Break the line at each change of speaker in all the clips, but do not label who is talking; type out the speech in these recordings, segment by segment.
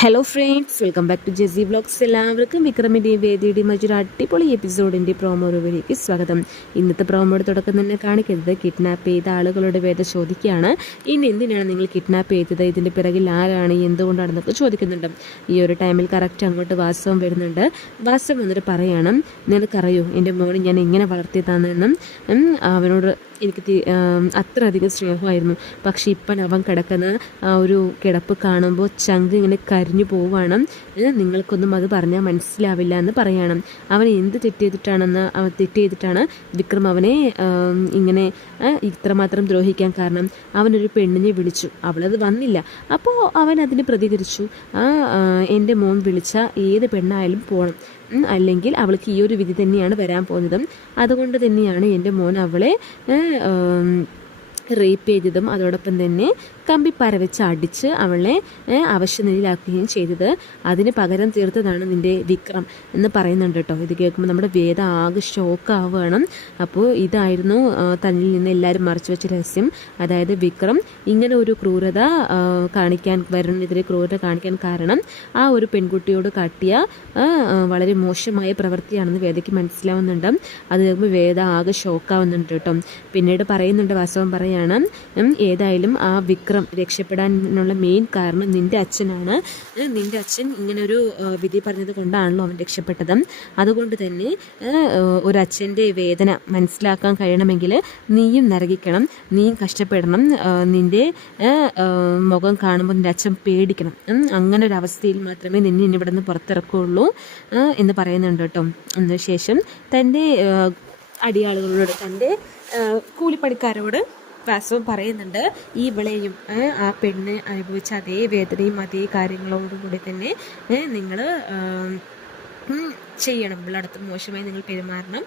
Hello friends welcome back to JC vlogs എല്ലാവർക്കും വിക്രമിന്റെയും വേദിയുടെയും മറ്റൊരു അടിപൊളി എപ്പിസോഡിന്റെ പ്രോമോ റിവ്യൂലേക്ക് സ്വാഗതം. ഇന്നത്തെ പ്രോമോയുടെ തുടക്കം തന്നെ കാണിക്കരുത് കിഡ്നാപ്പ് ചെയ്ത ആളുകളുടെ വേദ ചോദിക്കുകയാണ്. ഇനി എന്തിനാണ് നിങ്ങൾ കിഡ്നാപ്പ് ചെയ്തത്? ഇതിന്റെ പിറകിൽ ആരാണ്? എന്തുകൊണ്ടാണെന്നൊക്കെ ചോദിക്കുന്നുണ്ട്. ഈ ഒരു ടൈമിൽ കറക്റ്റ് അങ്ങോട്ട് വാസ്തവം വരുന്നുണ്ട്. വാസ്തവം എന്നിട്ട് പറയണം നിനക്കറിയോ എന്റെ മോനെ ഞാൻ എങ്ങനെ വളർത്തിയതാണെന്നും അവനോട് എനിക്ക് അത്രയധികം സ്നേഹമായിരുന്നു. പക്ഷേ ഇപ്പം അവൻ കിടക്കുന്ന ആ ഒരു കിടപ്പ് കാണുമ്പോൾ ചങ്ക് ഇങ്ങനെ കരിഞ്ഞു ഏ, നിങ്ങൾക്കൊന്നും അത് പറഞ്ഞാൽ മനസ്സിലാവില്ല എന്ന് പറയണം. അവൻ എന്ത് തെറ്റ് ചെയ്തിട്ടാണെന്ന് അവൻ തെറ്റ് ചെയ്തിട്ടാണ് വിക്രം അവനെ ഇങ്ങനെ ഇത്രമാത്രം ദ്രോഹിക്കാൻ കാരണം. അവനൊരു പെണ്ണിനെ വിളിച്ചു. അവളത് വന്നില്ല. അപ്പോൾ അവൻ അതിന് പ്രതികരിച്ചു. ആ എന്റെ മോൻ വിളിച്ച ഏത് പെണ്ണായാലും പോകണം അല്ലെങ്കിൽ അവൾക്ക് ഈ ഒരു വിധി തന്നെയാണ് വരാൻ പോകുന്നതും. അതുകൊണ്ട് തന്നെയാണ് എന്റെ മോൻ അവളെ റേപ്പ് ചെയ്തതും അതോടൊപ്പം തന്നെ കമ്പിപ്പാര വെച്ച് അടിച്ച് അവളെ അവശനിലയിലാക്കുകയും ചെയ്തത്. അതിന് പകരം തീർത്തതാണ് നിന്റെ വിക്രം എന്ന് പറയുന്നുണ്ട് കേട്ടോ. ഇത് കേൾക്കുമ്പോൾ നമ്മുടെ വേദ ആകെ ഷോക്ക് ഷോക്കാവുകയാണ്. അപ്പോൾ ഇതായിരുന്നു തന്നിൽ നിന്ന് എല്ലാവരും മറച്ചു വെച്ച രഹസ്യം. അതായത് വിക്രം ഇങ്ങനെ ഒരു ക്രൂരത കാണിക്കാൻ വരുന്നതിനെതിരെ ക്രൂരത കാണിക്കാൻ കാരണം ആ ഒരു പെൺകുട്ടിയോട് കാട്ടിയ വളരെ മോശമായ പ്രവൃത്തിയാണെന്ന് വേദയ്ക്ക് മനസ്സിലാവുന്നുണ്ട്. അത് കേൾക്കുമ്പോൾ വേദ ആകെ ഷോക്കാവുന്നുണ്ട് കേട്ടോ. പിന്നീട് പറയുന്നുണ്ട് വാസ്തവം പറയാണ് ഉം, ഏതായാലും ആ വിക്രം രക്ഷപ്പെടാനുള്ള മെയിൻ കാരണം നിന്റെ അച്ഛനാണ്. നിന്റെ അച്ഛൻ ഇങ്ങനെ ഒരു വിധി പറഞ്ഞത് കൊണ്ടാണല്ലോ അവൻ രക്ഷപ്പെട്ടത്. അതുകൊണ്ട് തന്നെ ഒരച്ഛന്റെ വേദന മനസ്സിലാക്കാൻ കഴിയണമെങ്കിൽ നീയും നരകിക്കണം. നീയും കഷ്ടപ്പെടണം. നിന്റെ മുഖം കാണുമ്പോൾ നിന്റെ അച്ഛൻ പേടിക്കണം. അങ്ങനെ ഒരു അവസ്ഥയിൽ മാത്രമേ നിന്നെ ഇവിടെ നിന്ന് പുറത്തിറക്കുകയുള്ളൂ എന്ന് പറയുന്നുണ്ട് കേട്ടോ. അതിനുശേഷം തന്റെ അടിയാളുകളോട് തന്റെ കൂലിപ്പണിക്കാരോട് വാസവം പറയുന്നുണ്ട് ഈ വിളയും ആ പെണ്ണ് അനുഭവിച്ച അതേ വേദനയും അതേ കാര്യങ്ങളോടും കൂടി തന്നെ നിങ്ങൾ ചെയ്യണം. ഉള്ളടത്ത് മോശമായി നിങ്ങൾ പെരുമാറണം.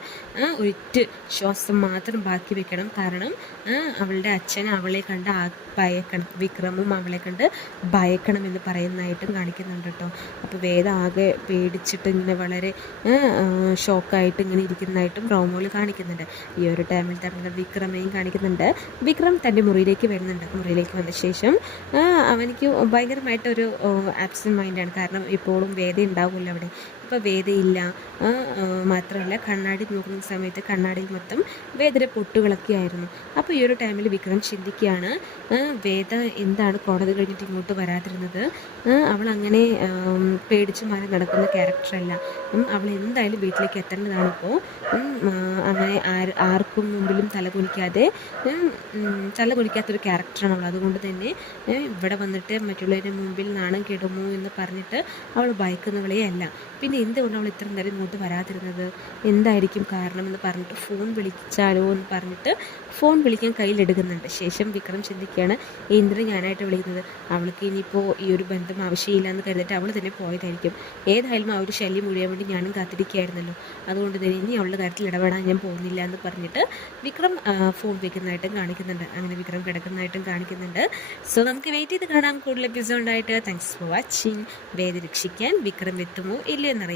ഒരിറ്റ് ശ്വാസം മാത്രം ബാക്കി വെക്കണം. കാരണം അവളുടെ അച്ഛൻ അവളെ കണ്ട് ഭയക്കണം. വിക്രമും അവളെ കണ്ട് ഭയക്കണം എന്ന് പറയുന്നതായിട്ടും കാണിക്കുന്നുണ്ട് കേട്ടോ. അപ്പോൾ വേദ ആകെ പേടിച്ചിട്ട് ഇങ്ങനെ വളരെ ഷോക്കായിട്ട് ഇങ്ങനെ ഇരിക്കുന്നതായിട്ടും റോമോൾ കാണിക്കുന്നുണ്ട്. ഈ ഒരു ടൈമിൽ തന്നെ വിക്രമയും കാണിക്കുന്നുണ്ട്. വിക്രം തന്റെ മുറിയിലേക്ക് വരുന്നുണ്ട്. മുറിയിലേക്ക് വന്ന ശേഷം അവനിക്ക് ഭയങ്കരമായിട്ടൊരു ആബ്സെന്റ് മൈൻഡാണ് കാരണം ഇപ്പോഴും വേദ ഉണ്ടാവില്ല അവിടെ. ഇപ്പോൾ വേദയില്ല. മാത്രമല്ല കണ്ണാടി നോക്കുന്ന സമയത്ത് കണ്ണാടിയിൽ മൊത്തം വേദന പൊട്ടുകളൊക്കെ ആയിരുന്നു. അപ്പോൾ ഈ ഒരു ടൈമിൽ വിക്രം ചിന്തിക്കുകയാണ് വേദ എന്താണ് കോടതി കഴിഞ്ഞിട്ട് ഇങ്ങോട്ട് വരാതിരുന്നത്? അവൾ അങ്ങനെ പേടിച്ച് മാറി നടക്കുന്ന ക്യാരക്ടറല്ല അവൾ എന്തായാലും വീട്ടിലേക്ക് എത്തേണ്ടതാണ് ഇപ്പോൾ അങ്ങനെ ആർക്കും മുമ്പിലും തല കുനിക്കാതെ ഉം, ഉം, തല കുനിക്കാത്തൊരു ക്യാരക്ടറാണ് അവൾ. അതുകൊണ്ട് തന്നെ ഇവിടെ വന്നിട്ട് മറ്റുള്ളവരുടെ മുമ്പിൽ നാണം കെടുമോ എന്ന് പറഞ്ഞിട്ട് അവൾ ഭയക്കുന്നവളേ അല്ല. പിന്നെ എന്തുകൊണ്ട് അവൾ ഇത്ര നേരം ഇങ്ങോട്ട് വരാതിരുന്നത്? എന്തായിരിക്കും കാരണം എന്ന് പറഞ്ഞിട്ട് ഫോൺ വിളിച്ചാലോ എന്ന് പറഞ്ഞിട്ട് ഫോൺ വിളിക്കാൻ കയ്യിലെടുക്കുന്നുണ്ട്. ശേഷം വിക്രം ചിന്തിക്കുകയാണ് എന്തിന് ഞാനായിട്ട് വിളിക്കുന്നത്. അവൾക്ക് ഇനിയിപ്പോൾ ഈ ഒരു ബന്ധം ആവശ്യമില്ല എന്ന് കരുതിയിട്ട് അവൾ തന്നെ പോയതായിരിക്കും. ഏതായാലും ആ ഒരു ശല്യം ഒഴിയാൻ വേണ്ടി ഞാനും കാത്തിരിക്കുകയായിരുന്നല്ലോ. അതുകൊണ്ട് തന്നെ ഇനി അവളുടെ കാര്യത്തിൽ ഇടപെടാൻ ഞാൻ പോകുന്നില്ല എന്ന് പറഞ്ഞിട്ട് വിക്രം ഫോൺ വയ്ക്കുന്നതായിട്ടും കാണിക്കുന്നുണ്ട്. അങ്ങനെ വിക്രം കിടക്കുന്നതായിട്ടും കാണിക്കുന്നുണ്ട്. സോ നമുക്ക് വെയിറ്റ് ചെയ്ത് കാണാം. കൂടുതൽ എപ്പിസോഡായിട്ട് താങ്ക്സ് ഫോർ വാച്ചിങ് വേദ രക്ഷിക്കാൻ വിക്രം എത്തുമോ ഇല്ലയോ എന്നറിയാം